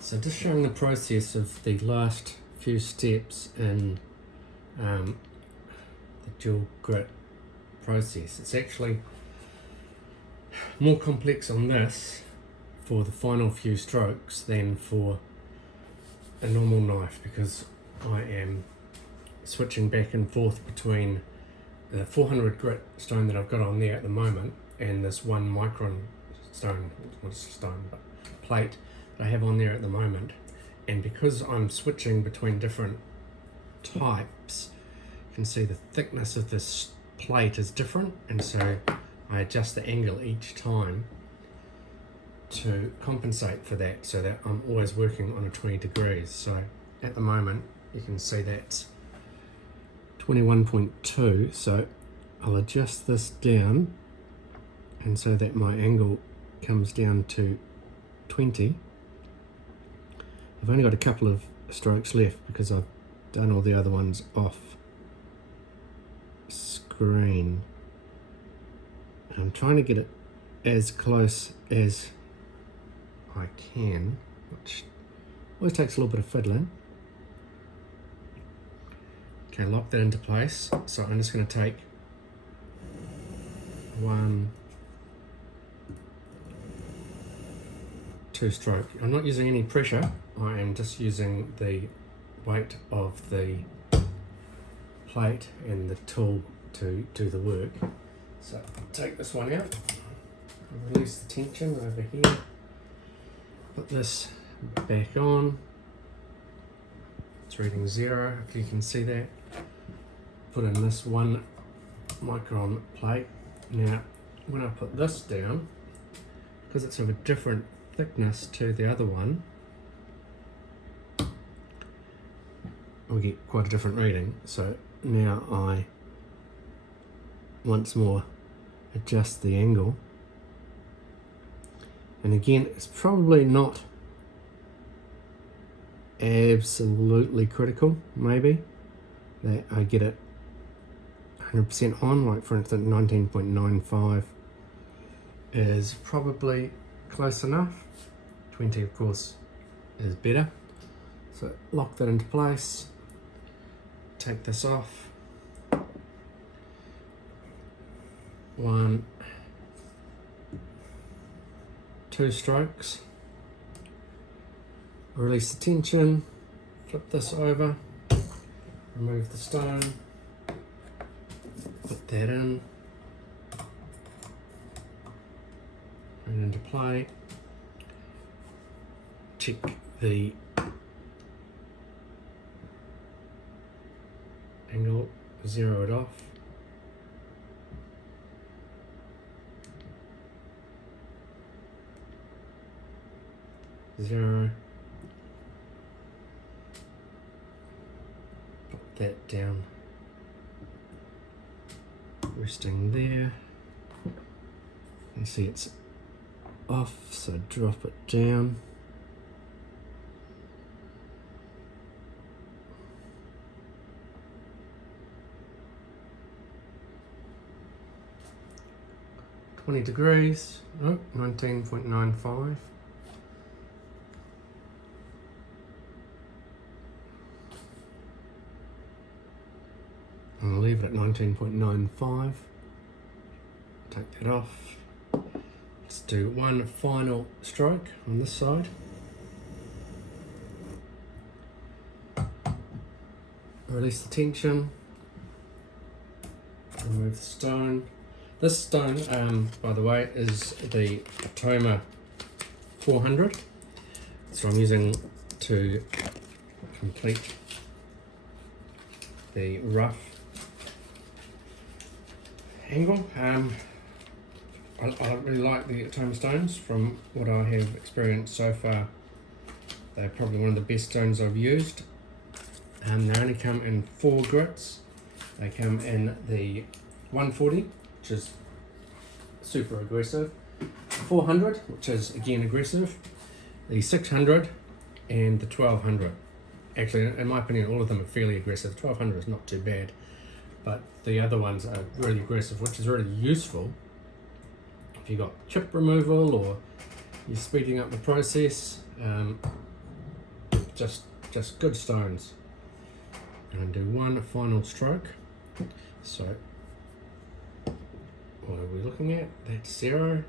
So just showing the process of the last few steps in the dual grit process. It's actually more complex on this for the final few strokes than for a normal knife, because I am switching back and forth between the 400 grit stone that I've got on there at the moment and this 1 micron stone, not stone but plate that I have on there at the moment. And because I'm switching between different types, you can see the thickness of this plate is different, and so I adjust the angle each time to compensate for that, so that I'm always working on a 20 degrees. So at the moment you can see that's 21.2, so I'll adjust this down and so that my angle comes down to 20. I've only got a couple of strokes left because I've done all the other ones off screen. I'm trying to get it as close as I can, which always takes a little bit of fiddling. Okay, lock that into place. So I'm just going to take 1, 2 stroke. I'm not using any pressure. I am just using the weight of the plate and the tool to do the work. So take this one out, release the tension over here, put this back on. It's reading 0, if you can see that. Put in this 1 micron plate. Now when I put this down, because it's of a different thickness to the other one, I'll get quite a different reading. So now I once more adjust the angle, and again it's probably not absolutely critical, maybe that I get it 100% on, like for instance 19.95 is probably close enough. 20 of course is better. So lock that into place, take this off, 1, 2 strokes, release the tension, flip this over, remove the stone, put that in, put it into play, check the angle, 0 it off, zero, put that down, resting there. You see it's off, so drop it down. degrees, oh, 19.95. I'll leave it at 19.95. Take that off. Let's do 1 final stroke on this side. Release the tension. Remove the stone. This stone, by the way, is the Atoma 400. So I'm using to complete the rough angle. I really like the Atoma stones. From what I have experienced so far, they're probably one of the best stones I've used. They only come in 4 grits. They come in the 140, which is super aggressive, 400, which is again aggressive, the 600, and the 1200. Actually, in my opinion, all of them are fairly aggressive. 1200 is not too bad, but the other ones are really aggressive, which is really useful if you've got chip removal or you're speeding up the process. just good stones. And do one final stroke. So what are we looking at? That's 0.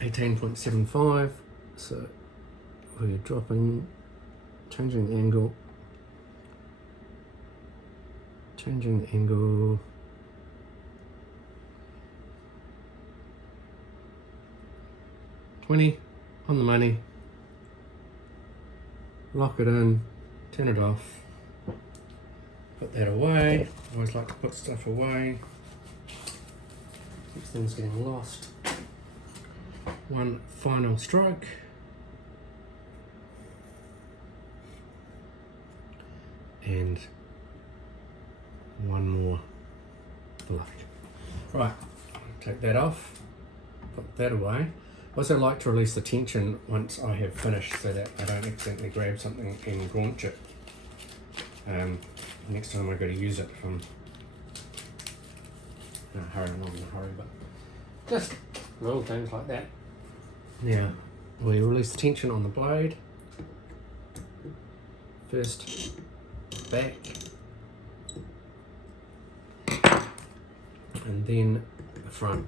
$18.75. So we're dropping, changing the angle. Changing the angle. $20 on the money. Lock it in, turn it off, put that away. I always like to put stuff away, keeps things getting lost. One final stroke. And one more block. Right, take that off, put that away. I also like to release the tension once I have finished so that I don't accidentally grab something and gaunch it. Next time I go to use it, if I'm not hurrying along in a hurry, but just little things like that. Now, we release the tension on the blade. First, back, and then the front.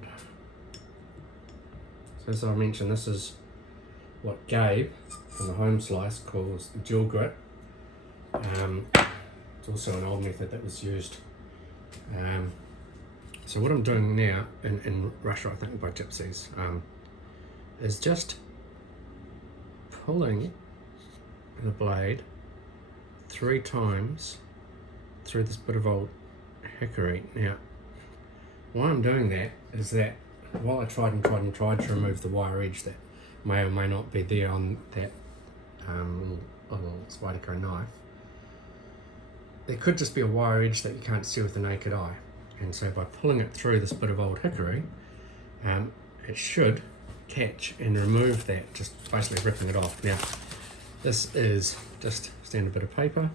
So as I mentioned, this is what Gabe from the Home Slice calls dual grit. It's also an old method that was used. So what I'm doing now in Russia, I think by gypsies, is just pulling the blade 3 times through this bit of old hickory. Now, why I'm doing that is that while I tried to remove the wire edge that may or may not be there on that little Spyderco knife, there could just be a wire edge that you can't see with the naked eye. And so by pulling it through this bit of old hickory, it should catch and remove that, just basically ripping it off. Now, this is just a standard bit of paper.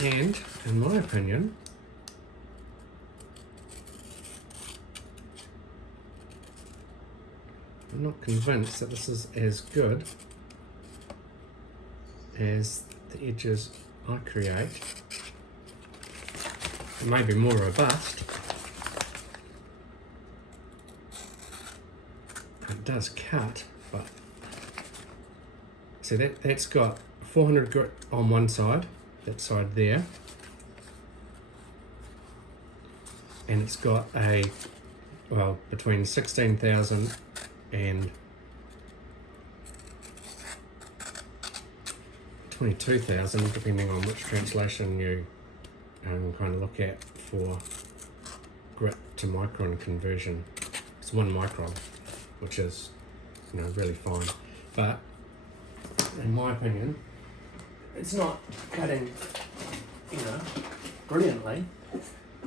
And, in my opinion, I'm not convinced that this is as good as the edges I create. It may be more robust. It does cut, but see that's got 400 grit on one side, that side there, and it's got a, well, between 16,000 and 22,000, depending on which translation you kind of look at for grit to micron conversion. It's 1 micron, which is, really fine. But in my opinion, it's not cutting, brilliantly.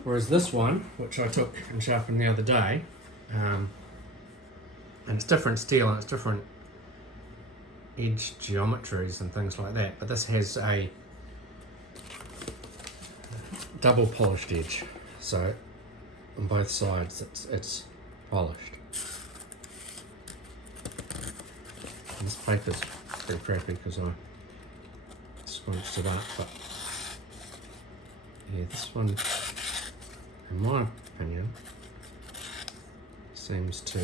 Whereas this one, which I took and sharpened the other day, and it's different steel and it's different edge geometries and things like that, but this has a double polished edge, so on both sides it's polished. And this paper's pretty crappy because I scrunched it up, but yeah, this one, in my opinion, seems to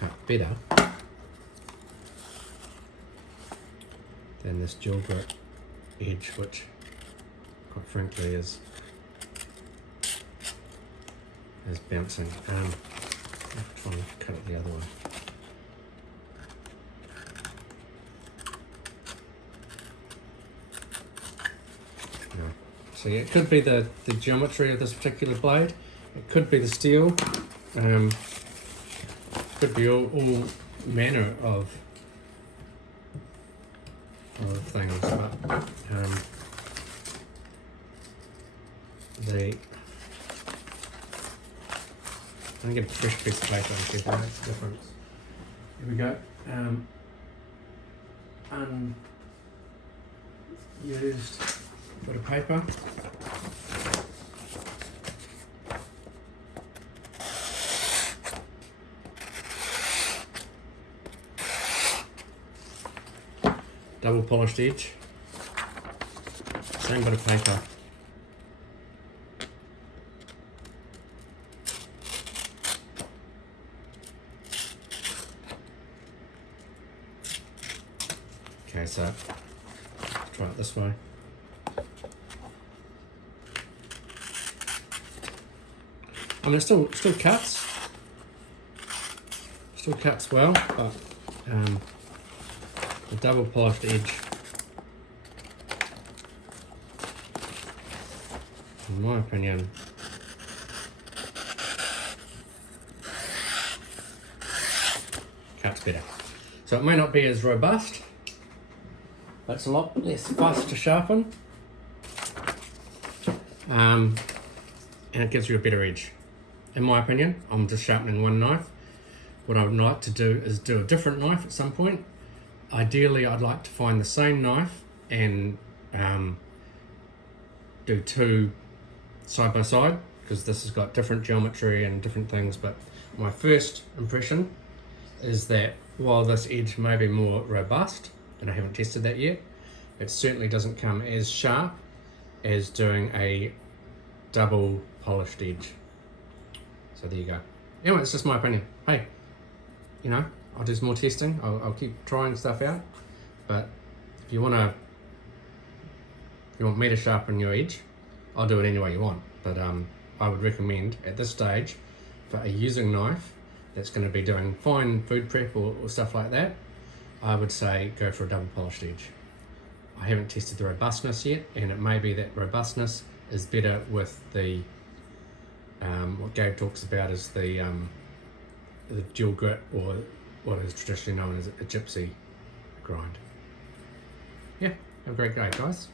cut better than this dual grit edge, which quite frankly is bouncing. I'm trying to cut it the other way. So yeah, it could be the geometry of this particular blade, it could be the steel, could be all manner of things, but I'm going to get a fresh piece of paper and see if that makes a difference. Here we go. Unused bit of paper. double polished edge, same bit of paper. Okay, so let's try it this way. I mean, it still cuts well, but the double polished edge, in my opinion, cuts better. So it may not be as robust, but it's a lot less fuss to sharpen, and it gives you a better edge. In my opinion, I'm just sharpening one knife. What I would like to do is do a different knife at some point. Ideally, I'd like to find the same knife and do two side by side, because this has got different geometry and different things. But my first impression is that while this edge may be more robust, and I haven't tested that yet, it certainly doesn't come as sharp as doing a double polished edge. So there you go. Anyway, it's just my opinion. Hey, you know, I'll do some more testing. I'll keep trying stuff out. But if you want me to sharpen your edge, I'll do it any way you want. But I would recommend at this stage, for a using knife that's going to be doing fine food prep or stuff like that, I would say go for a double polished edge. I haven't tested the robustness yet, and it may be that robustness is better with the what Gabe talks about is the dual grit, or what is traditionally known as a gypsy grind. Yeah, have a great day, guys.